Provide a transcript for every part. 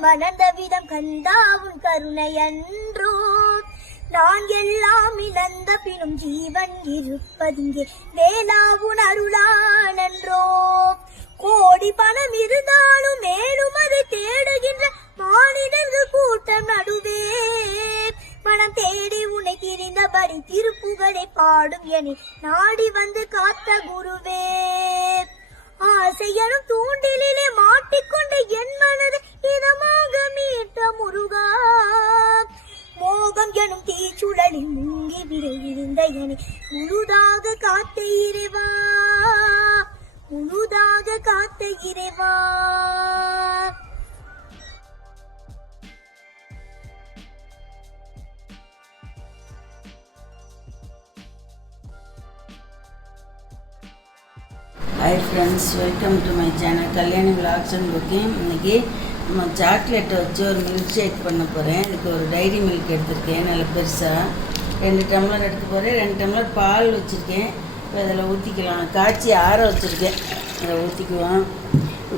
மணந்த விதம் கண்டா கருணை அன்றோ? நான் எல்லாம் இழந்த பினும் ஜீவன் இருப்பதிங்கே. வேலாவுன் அருளானன்றோ கோடி பணம் இருந்தாலும் மேலும் அதை தேடுகின்ற மானிடர்கள் கூட்டம் நடுவே. மனம் தேடி உன்னை திரிந்தபடி திருப்புகழை பாடும் என நாடி வந்து காத்த குருவே. ஆசையனும் தூண்டிலே மாட்டிக்கொண்ட என் மனது இதமாக மீட்ட முருகா. மோகம் எனும் தீச்சுழலில் முங்கி விரைந்த என முழுதாக காத்த இறைவா. முழுதாக காத்த இறைவா. Hi friends welcome to my channel Kalyani vlogs and cooking இன்னைக்கு நம்ம சாக்லேட்டை வச்சு ஒரு மில்க் ஷேக் பண்ண போகிறேன் இதுக்கு ஒரு டைரி மில்க் எடுத்திருக்கேன் நல்ல பெருசாக ரெண்டு டம்ளர் எடுக்க போகிறேன் ரெண்டு டம்ளர் பால் வச்சுருக்கேன். இப்போ அதில் ஊற்றிக்கலாம் காய்ச்சி ஆற வச்சுருக்கேன். அதை ஊற்றிக்குவோம்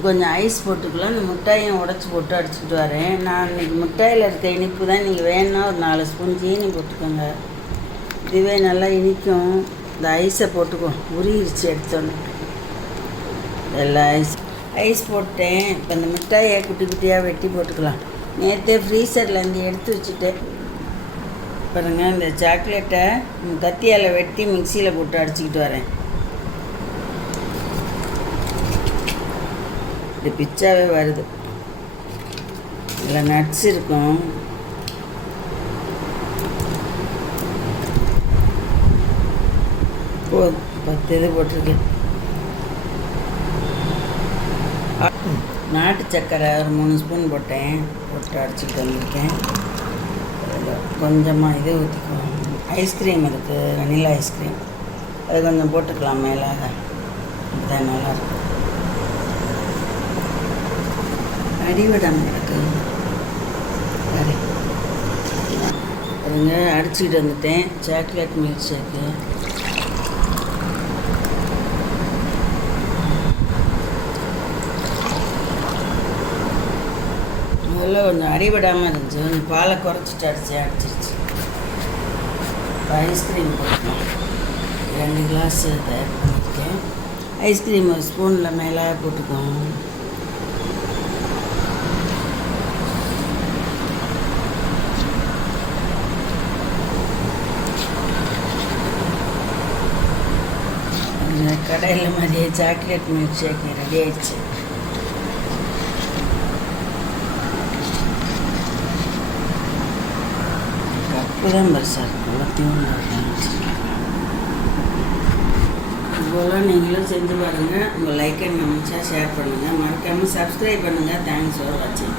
கொஞ்சம் ஐஸ் போட்டுக்கலாம். இந்த முட்டாயும் உடச்சி போட்டு அடிச்சுட்டு வரேன். நான் இன்னைக்கு முட்டாயில் இருக்க இனிப்பு தான். நீங்கள் வேணும்னா ஒரு நாலு ஸ்பூன் சீனி போட்டுக்கோங்க. இதுவே நல்லா இனிக்கும். இந்த ஐஸை போட்டுக்குவோம் உருகிருச்சு எடுத்தோன்னே. எல்லா ஐஸ் ஐஸ் போட்டேன். இப்போ இந்த மிட்டாயை குட்டி குட்டியாக வெட்டி போட்டுக்கலாம். நேற்றே ஃப்ரீசர்லேருந்து எடுத்து வச்சுட்டேன் பாருங்க இந்த சாக்லேட்டை கத்தியால் வெட்டி மிக்சியில் போட்டு அடிச்சுக்கிட்டு வரேன். இது பிச்சாவே வருது. இதில் நட்ஸ் இருக்கும். போதும் பத்து இது போட்டிருக்கேன். நாட்டு சர்க்கரை ஒரு மூணு ஸ்பூன் போட்டேன். போட்டு அடிச்சுட்டு வந்திருக்கேன். கொஞ்சமாக இது ஊற்றிக்குவோம் ஐஸ்கிரீம் இருக்குது வெனிலா ஐஸ்கிரீம் அது கொஞ்சம் போட்டுக்கலாம் மேலாக. இதுதான் நல்லாயிருக்கும் அடிவிடம் கிடக்கு சரி பாருங்க அடிச்சுக்கிட்டு வந்துட்டேன். சாக்லேட் மில்க் ஷேக்கு முதல்ல கொஞ்சம் அடிபடாமல் இருந்துச்சு. கொஞ்சம் பாலை குறைச்சிட்டு அடிச்சு அடிச்சிருச்சு. ஐஸ்கிரீம் போட்டுக்கலாம் ரெண்டு கிளாஸ் தயார் பண்ணியிருக்கேன் ஐஸ்கிரீம் ஒரு ஸ்பூனில் மேலே போட்டுக்கோங்க. கடையில் மாதிரியே சாக்லேட் மில்க் ஷேக் ரெடி ஆயிடுச்சு. கப்பு தான் பெருசாக இருக்கும் எல்லாத்தையும் இதுபோல் நீங்களும் செஞ்சு பாருங்கள் உங்கள் லைக் அண்ட் கமெண்ட்ஸாக ஷேர் பண்ணுங்கள் மறக்காமல் சப்ஸ்கிரைப் பண்ணுங்கள் தேங்க்ஸ் ஃபார் வாட்சிங்